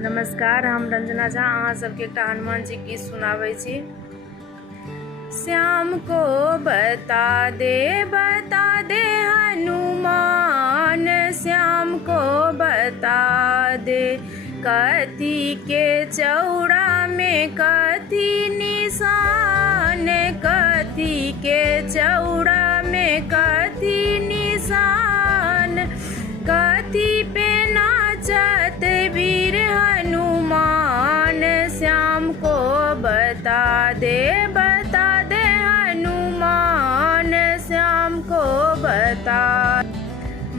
नमस्कार, हम रंजना झा अहाँ सबके एकटा हनुमान जी गीत सुनाबै छी। श्याम को बता दे हनुमान, श्याम को बता दे, कथी के चौड़ा में कथी निशान, कथी के चौड़ा में कथी निशान, कथी पे नाचत वीर हनुमान, श्याम को बता दे हनुमान, श्याम को बता।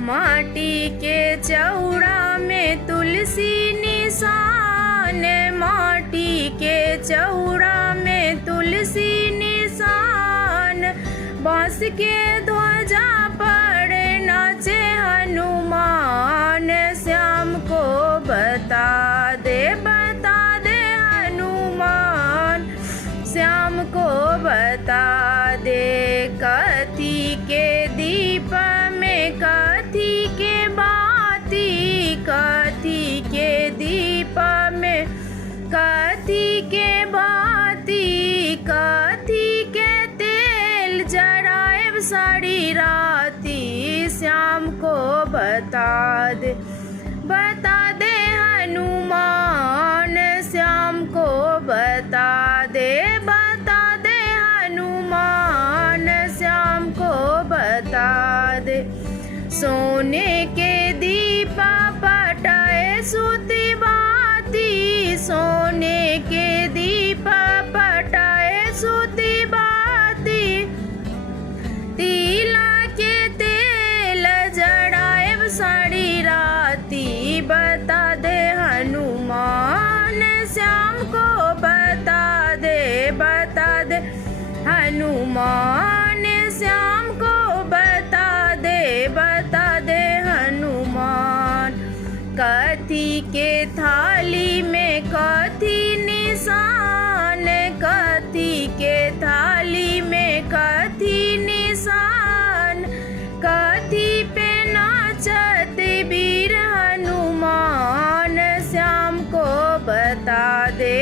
माटी के चौड़ा में तुलसी निशान, माटी के चौड़ा में तुलसी निशान, बांस के ध्वजा पर नाचे हनुमान, श्याम को बता दे हनुमान, श्याम को बता दे, कथी के दीप में कथी के बाती, कथी के दीप में कथी के बाती, कथी के तेल जराएब सारी राती, श्याम को बता दे हनुमान, श्याम को बता दे हनुमान, श्याम को बता दे। सोने के दीपा पटाए सूती बाती, सोने के दीपा पटाए सूती बाती, तिला के तेल जड़ाए सारी राती, बता दे हनुमान, श्याम को बता दे हनुमान, श्याम को बता दे हनुमान, कथी के थाली में कथी निशान, कथी के थाली में कथी निशान, कथी पे नाचत वीर हनुमान, श्याम को बता दे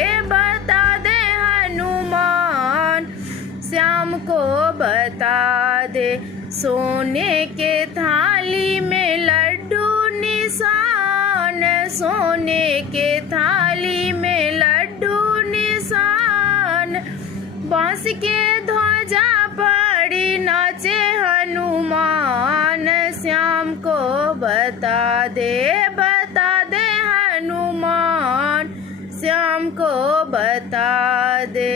हनुमान, श्याम को बता दे। सोने के थाली में लड्डू निशान, सोने के थाली में लड्डू निशान, बांस के ध्वजा पर नाचे हनुमान, श्याम को बता दे हनुमान, श्याम को बता दे।